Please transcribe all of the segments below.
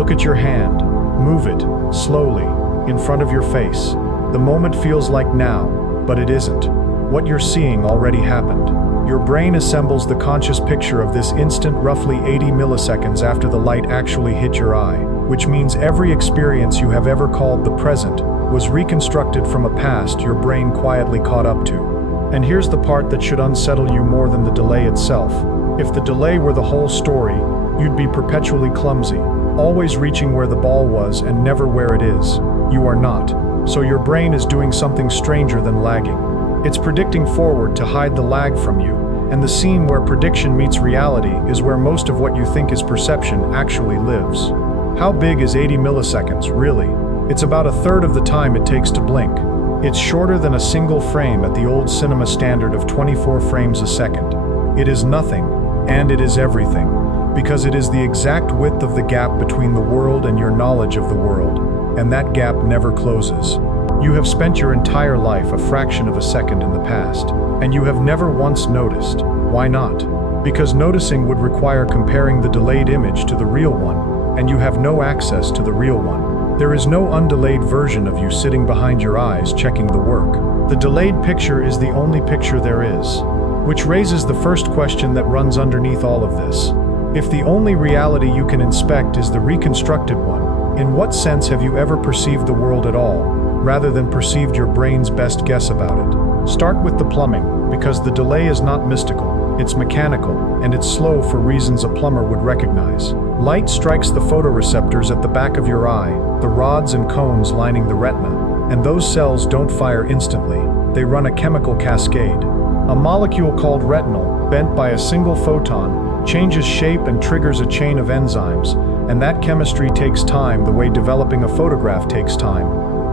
Look at your hand. Move it, slowly, in front of your face. The moment feels like now, but it isn't. What you're seeing already happened. Your brain assembles the conscious picture of this instant roughly 80 milliseconds after the light actually hit your eye, which means every experience you have ever called the present was reconstructed from a past your brain quietly caught up to. And here's the part that should unsettle you more than the delay itself. If the delay were the whole story, you'd be perpetually clumsy, always reaching where the ball was and never where it is. You are not. So your brain is doing something stranger than lagging. It's predicting forward to hide the lag from you, and the scene where prediction meets reality is where most of what you think is perception actually lives. How big is 80 milliseconds, really? It's about a third of the time it takes to blink. It's shorter than a single frame at the old cinema standard of 24 frames a second. It is nothing, and it is everything, because it is the exact width of the gap between the world and your knowledge of the world, and that gap never closes. You have spent your entire life a fraction of a second in the past, and you have never once noticed. Why not? Because noticing would require comparing the delayed image to the real one, and you have no access to the real one. There is no undelayed version of you sitting behind your eyes checking the work. The delayed picture is the only picture there is, which raises the first question that runs underneath all of this. If the only reality you can inspect is the reconstructed one, in what sense have you ever perceived the world at all, rather than perceived your brain's best guess about it? Start with the plumbing, because the delay is not mystical, it's mechanical, and it's slow for reasons a plumber would recognize. Light strikes the photoreceptors at the back of your eye, the rods and cones lining the retina, and those cells don't fire instantly, they run a chemical cascade. A molecule called retinol, bent by a single photon, changes shape and triggers a chain of enzymes, and that chemistry takes time the way developing a photograph takes time.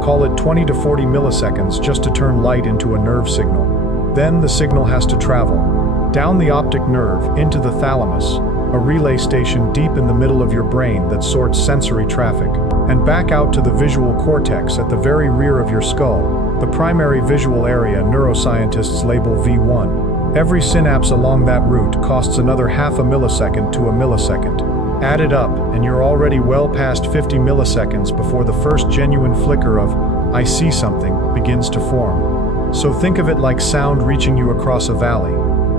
Call it 20 to 40 milliseconds just to turn light into a nerve signal. Then the signal has to travel down the optic nerve into the thalamus, a relay station deep in the middle of your brain that sorts sensory traffic, and back out to the visual cortex at the very rear of your skull, the primary visual area neuroscientists label V1. Every synapse along that route costs another half a millisecond to a millisecond. Add it up, and you're already well past 50 milliseconds before the first genuine flicker of, "I see something," begins to form. So think of it like sound reaching you across a valley.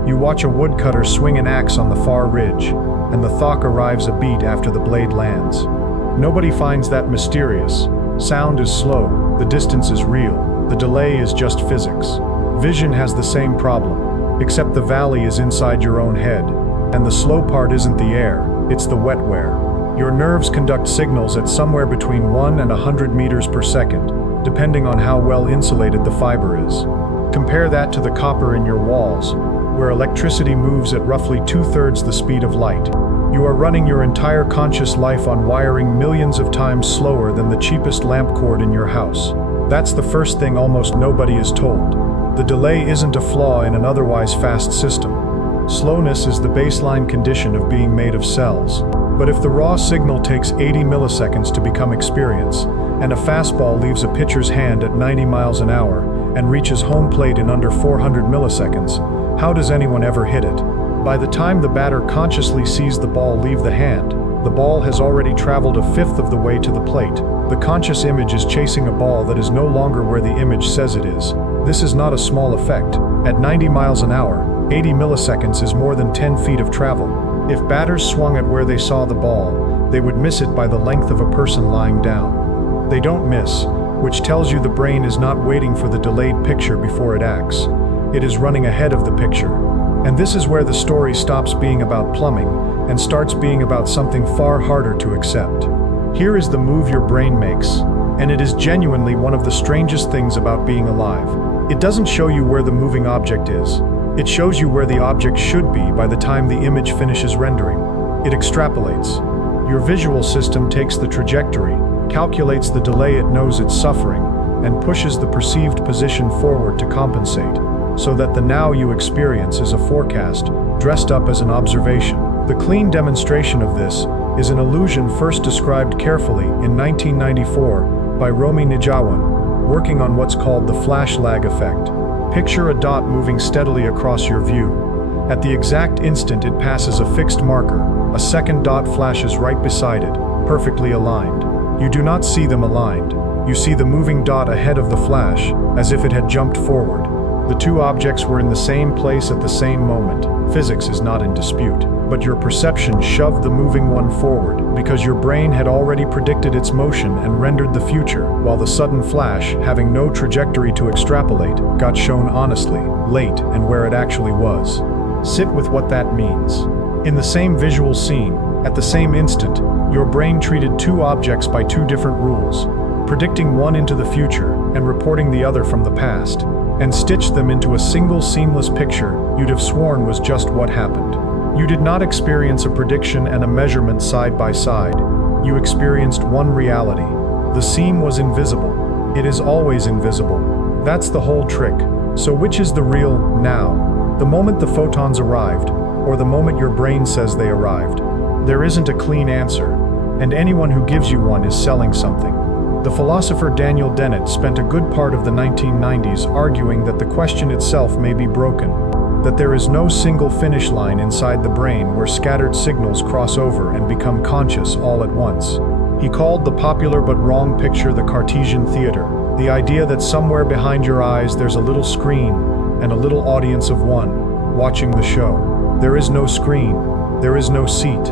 You watch a woodcutter swing an axe on the far ridge, and the thought arrives a beat after the blade lands. Nobody finds that mysterious. Sound is slow, the distance is real, the delay is just physics. Vision has the same problem, except the valley is inside your own head, and the slow part isn't the air, it's the wetware. Your nerves conduct signals at somewhere between 1 and 100 meters per second, depending on how well insulated the fiber is. Compare that to the copper in your walls, where electricity moves at roughly 2/3 the speed of light. You are running your entire conscious life on wiring millions of times slower than the cheapest lamp cord in your house. That's the first thing almost nobody is told. The delay isn't a flaw in an otherwise fast system. Slowness is the baseline condition of being made of cells. But if the raw signal takes 80 milliseconds to become experience, and a fastball leaves a pitcher's hand at 90 miles an hour and reaches home plate in under 400 milliseconds, how does anyone ever hit it? By the time the batter consciously sees the ball leave the hand, the ball has already traveled a fifth of the way to the plate. The conscious image is chasing a ball that is no longer where the image says it is. This is not a small effect. At 90 miles an hour, 80 milliseconds is more than 10 feet of travel. If batters swung at where they saw the ball, they would miss it by the length of a person lying down. They don't miss, which tells you the brain is not waiting for the delayed picture before it acts. It is running ahead of the picture. And this is where the story stops being about plumbing and starts being about something far harder to accept. Here is the move your brain makes, and it is genuinely one of the strangest things about being alive. It doesn't show you where the moving object is. It shows you where the object should be by the time the image finishes rendering. It extrapolates. Your visual system takes the trajectory, calculates the delay it knows it's suffering, and pushes the perceived position forward to compensate, so that the now you experience is a forecast, dressed up as an observation. The clean demonstration of this is an illusion first described carefully in 1994 by Romy Nijawan, working on what's called the flash lag effect. Picture a dot moving steadily across your view. At the exact instant it passes a fixed marker, a second dot flashes right beside it, perfectly aligned. You do not see them aligned. You see the moving dot ahead of the flash, as if it had jumped forward. The two objects were in the same place at the same moment. Physics is not in dispute, but your perception shoved the moving one forward because your brain had already predicted its motion and rendered the future, while the sudden flash, having no trajectory to extrapolate, got shown honestly, late, and where it actually was. Sit with what that means. In the same visual scene, at the same instant, your brain treated two objects by two different rules, predicting one into the future and reporting the other from the past, and stitched them into a single seamless picture you'd have sworn was just what happened. You did not experience a prediction and a measurement side by side. You experienced one reality. The seam was invisible. It is always invisible. That's the whole trick. So which is the real now? The moment the photons arrived, or the moment your brain says they arrived? There isn't a clean answer, and anyone who gives you one is selling something. The philosopher Dennett spent a good part of the 1990s arguing that the question itself may be broken, that there is no single finish line inside the brain where scattered signals cross over and become conscious all at once. He called the popular but wrong picture the Cartesian theater, the idea that somewhere behind your eyes there's a little screen and a little audience of one, watching the show. There is no screen, there is no seat.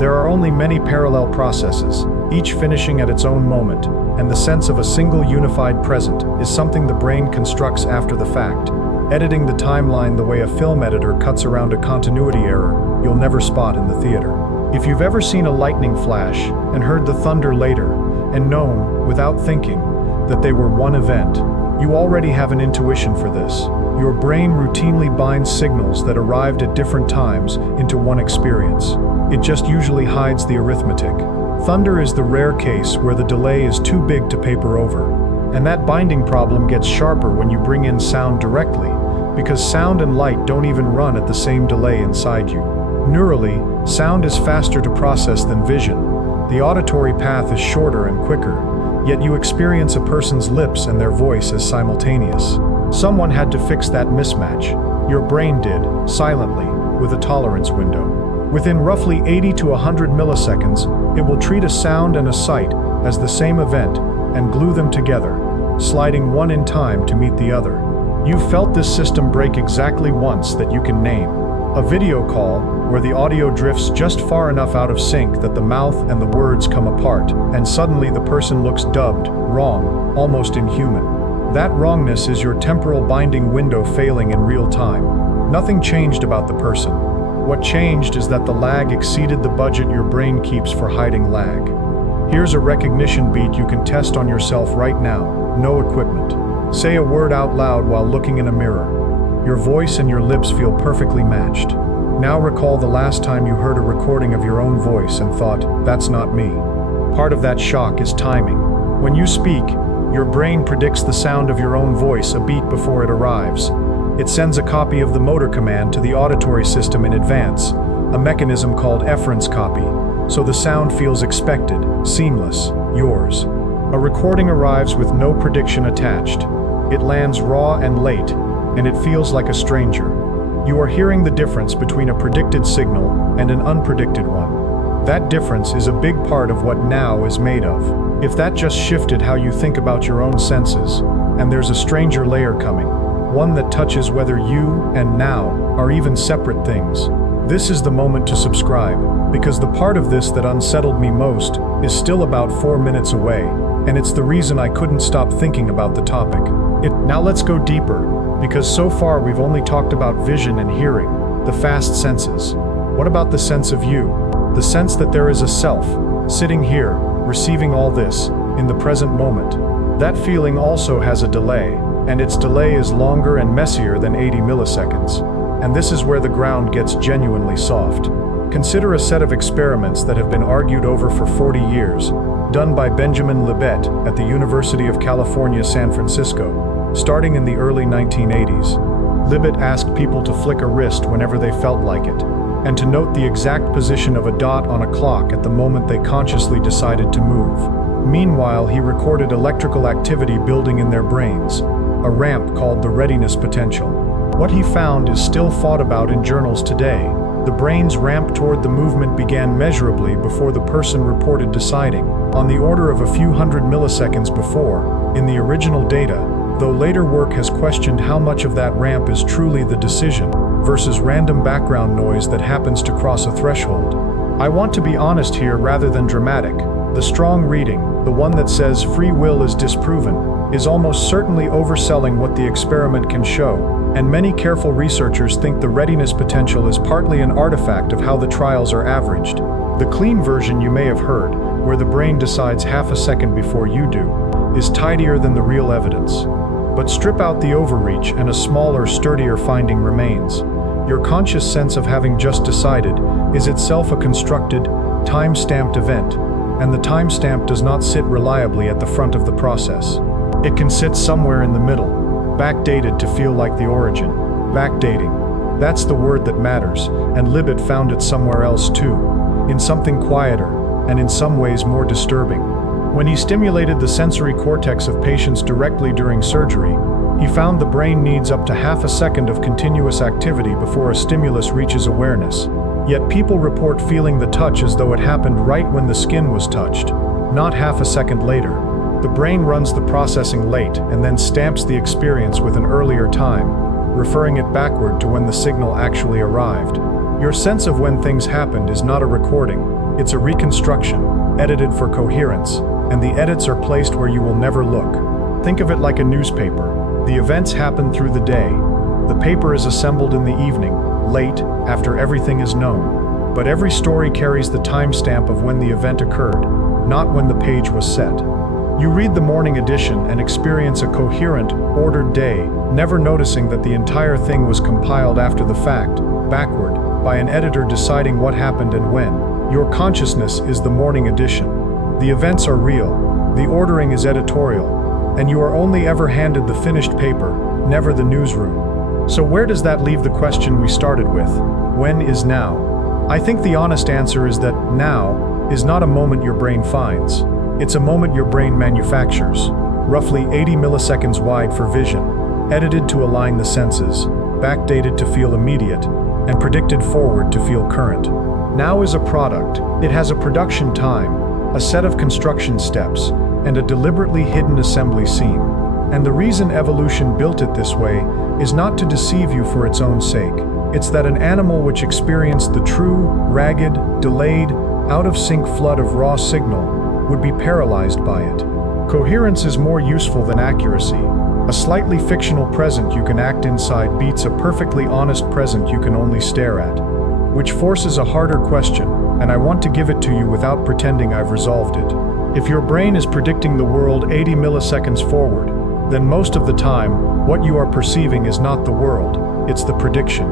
There are only many parallel processes, each finishing at its own moment, and the sense of a single unified present is something the brain constructs after the fact, editing the timeline the way a film editor cuts around a continuity error you'll never spot in the theater. If you've ever seen a lightning flash and heard the thunder later, and known, without thinking, that they were one event, you already have an intuition for this. Your brain routinely binds signals that arrived at different times into one experience. It just usually hides the arithmetic. Thunder is the rare case where the delay is too big to paper over. And that binding problem gets sharper when you bring in sound directly, because sound and light don't even run at the same delay inside you. Neurally, sound is faster to process than vision. The auditory path is shorter and quicker, yet you experience a person's lips and their voice as simultaneous. Someone had to fix that mismatch. Your brain did, silently, with a tolerance window. Within roughly 80 to 100 milliseconds, it will treat a sound and a sight as the same event and glue them together, sliding one in time to meet the other. You've felt this system break exactly once that you can name. A video call where the audio drifts just far enough out of sync that the mouth and the words come apart, and suddenly the person looks dubbed, wrong, almost inhuman. That wrongness is your temporal binding window failing in real time. Nothing changed about the person. What changed is that the lag exceeded the budget your brain keeps for hiding lag. Here's a recognition beat you can test on yourself right now, no equipment. Say a word out loud while looking in a mirror. Your voice and your lips feel perfectly matched. Now recall the last time you heard a recording of your own voice and thought, that's not me. Part of that shock is timing. When you speak, your brain predicts the sound of your own voice a beat before it arrives. It sends a copy of the motor command to the auditory system in advance, a mechanism called efference copy, so the sound feels expected, seamless, yours. A recording arrives with no prediction attached. It lands raw and late, and it feels like a stranger. You are hearing the difference between a predicted signal and an unpredicted one. That difference is a big part of what now is made of. If that just shifted how you think about your own senses, and there's a stranger layer coming, one that touches whether you and now are even separate things. This is the moment to subscribe, because the part of this that unsettled me most is still about 4 minutes away, and it's the reason I couldn't stop thinking about the topic. Now let's go deeper, because so far we've only talked about vision and hearing, the fast senses. What about the sense of you? The sense that there is a self, sitting here, receiving all this, in the present moment. That feeling also has a delay, and its delay is longer and messier than 80 milliseconds. And this is where the ground gets genuinely soft. Consider a set of experiments that have been argued over for 40 years, done by Benjamin Libet at the University of California, San Francisco, starting in the early 1980s. Libet asked people to flick a wrist whenever they felt like it, and to note the exact position of a dot on a clock at the moment they consciously decided to move. Meanwhile, he recorded electrical activity building in their brains, a ramp called the readiness potential. What he found is still thought about in journals today, The brain's ramp toward the movement began measurably before the person reported deciding, on the order of a few hundred milliseconds before, in the original data, though later work has questioned how much of that ramp is truly the decision versus random background noise that happens to cross a threshold. I want to be honest here rather than dramatic. The strong reading, the one that says free will is disproven, is almost certainly overselling what the experiment can show, and many careful researchers think the readiness potential is partly an artifact of how the trials are averaged. The clean version you may have heard, where the brain decides half a second before you do, is tidier than the real evidence. But strip out the overreach and a smaller, sturdier finding remains. Your conscious sense of having just decided is itself a constructed, time-stamped event, and the timestamp does not sit reliably at the front of the process. It can sit somewhere in the middle, backdated to feel like the origin. Backdating. That's the word that matters, and Libet found it somewhere else too, in something quieter, and in some ways more disturbing. When he stimulated the sensory cortex of patients directly during surgery, he found the brain needs up to half a second of continuous activity before a stimulus reaches awareness. Yet people report feeling the touch as though it happened right when the skin was touched, not half a second later. The brain runs the processing late and then stamps the experience with an earlier time, referring it backward to when the signal actually arrived. Your sense of when things happened is not a recording, it's a reconstruction, edited for coherence, and the edits are placed where you will never look. Think of it like a newspaper. The events happen through the day. The paper is assembled in the evening, late, after everything is known. But every story carries the timestamp of when the event occurred, not when the page was set. You read the morning edition and experience a coherent, ordered day, never noticing that the entire thing was compiled after the fact, backward, by an editor deciding what happened and when. Your consciousness is the morning edition. The events are real, the ordering is editorial, and you are only ever handed the finished paper, never the newsroom. So where does that leave the question we started with? When is now? I think the honest answer is that now is not a moment your brain finds. It's a moment your brain manufactures, roughly 80 milliseconds wide for vision, edited to align the senses, backdated to feel immediate, and predicted forward to feel current. Now is a product. It has a production time, a set of construction steps, and a deliberately hidden assembly scene. And the reason evolution built it this way is not to deceive you for its own sake. It's that an animal which experienced the true, ragged, delayed, out-of-sync flood of raw signal would be paralyzed by it. Coherence is more useful than accuracy. A slightly fictional present you can act inside beats a perfectly honest present you can only stare at. Which forces a harder question, and I want to give it to you without pretending I've resolved it. If your brain is predicting the world 80 milliseconds forward, then most of the time, what you are perceiving is not the world, it's the prediction.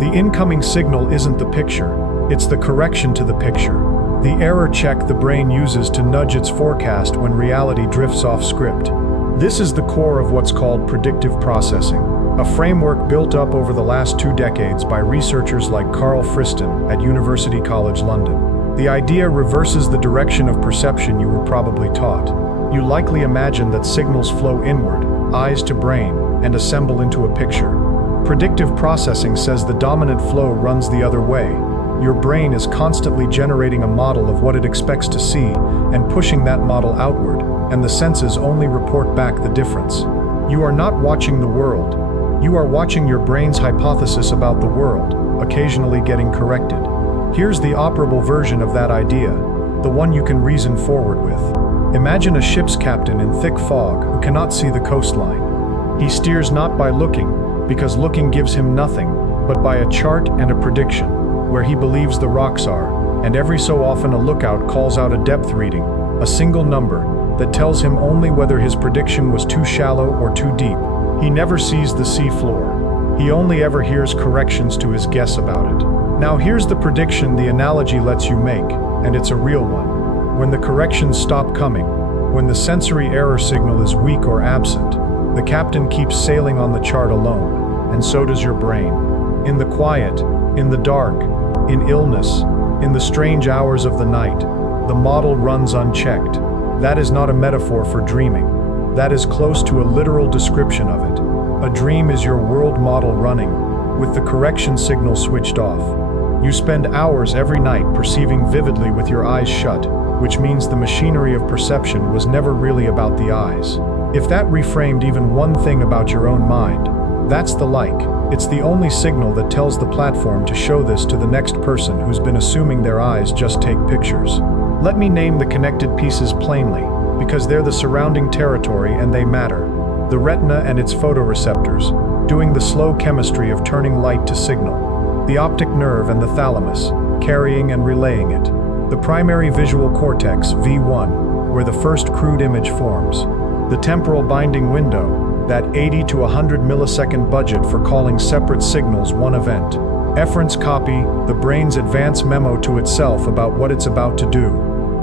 The incoming signal isn't the picture, it's the correction to the picture. The error check the brain uses to nudge its forecast when reality drifts off script. This is the core of what's called predictive processing, a framework built up over the last 2 decades by researchers like Carl Friston at University College London. The idea reverses the direction of perception you were probably taught. You likely imagine that signals flow inward, eyes to brain, and assemble into a picture. Predictive processing says the dominant flow runs the other way. Your brain is constantly generating a model of what it expects to see and pushing that model outward, and the senses only report back the difference. You are not watching the world. You are watching your brain's hypothesis about the world, occasionally getting corrected. Here's the operable version of that idea, the one you can reason forward with. Imagine a ship's captain in thick fog who cannot see the coastline. He steers not by looking, because looking gives him nothing, but by a chart and a prediction, where he believes the rocks are, and every so often a lookout calls out a depth reading, a single number, that tells him only whether his prediction was too shallow or too deep. He never sees the sea floor. He only ever hears corrections to his guess about it. Now here's the prediction the analogy lets you make, and it's a real one. When the corrections stop coming, when the sensory error signal is weak or absent, the captain keeps sailing on the chart alone, and so does your brain. In the quiet, in the dark, in illness, in the strange hours of the night, the model runs unchecked. That is not a metaphor for dreaming. That is close to a literal description of it. A dream is your world model running, with the correction signal switched off. You spend hours every night perceiving vividly with your eyes shut, which means the machinery of perception was never really about the eyes. If that reframed even one thing about your own mind, that's the like. It's the only signal that tells the platform to show this to the next person who's been assuming their eyes just take pictures. Let me name the connected pieces plainly, because they're the surrounding territory and they matter. The retina and its photoreceptors, doing the slow chemistry of turning light to signal. The optic nerve and the thalamus, carrying and relaying it. The primary visual cortex, V1, where the first crude image forms. The temporal binding window, that 80 to 100 millisecond budget for calling separate signals one event. Efferent's copy, the brain's advance memo to itself about what it's about to do.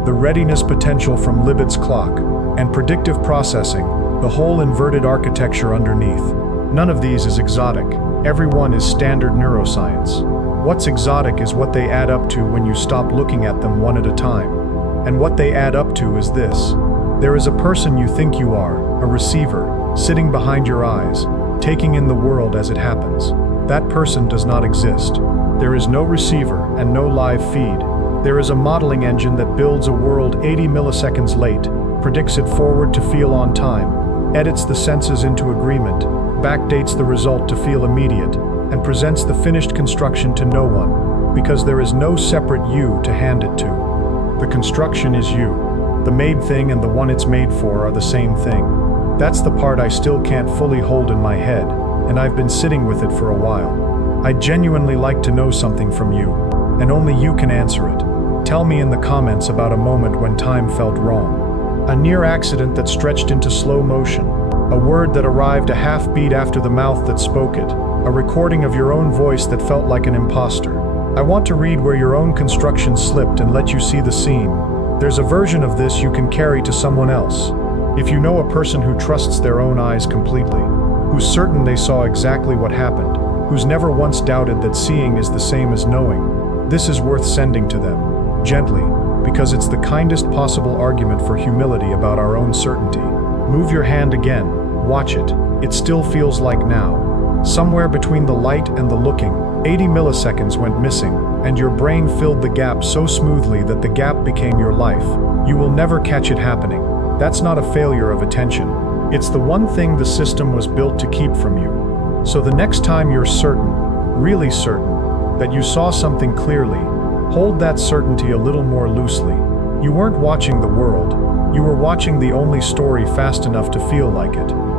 The readiness potential from Libet's clock. And predictive processing, the whole inverted architecture underneath. None of these is exotic. Every one is standard neuroscience. What's exotic is what they add up to when you stop looking at them one at a time. And what they add up to is this. There is a person you think you are, a receiver, sitting behind your eyes, taking in the world as it happens. That person does not exist. There is no receiver and no live feed. There is a modeling engine that builds a world 80 milliseconds late, predicts it forward to feel on time, edits the senses into agreement, backdates the result to feel immediate, and presents the finished construction to no one, because there is no separate you to hand it to. The construction is you. The made thing and the one it's made for are the same thing. That's the part I still can't fully hold in my head, and I've been sitting with it for a while. I'd genuinely like to know something from you, and only you can answer it. Tell me in the comments about a moment when time felt wrong. A near accident that stretched into slow motion. A word that arrived a half beat after the mouth that spoke it. A recording of your own voice that felt like an imposter. I want to read where your own construction slipped and let you see the scene. There's a version of this you can carry to someone else. If you know a person who trusts their own eyes completely, who's certain they saw exactly what happened, who's never once doubted that seeing is the same as knowing, this is worth sending to them, gently, because it's the kindest possible argument for humility about our own certainty. Move your hand again, watch it, it still feels like now. Somewhere between the light and the looking, 80 milliseconds went missing, and your brain filled the gap so smoothly that the gap became your life. You will never catch it happening. That's not a failure of attention. It's the one thing the system was built to keep from you. So the next time you're certain, really certain, that you saw something clearly, hold that certainty a little more loosely. You weren't watching the world. You were watching the only story fast enough to feel like it.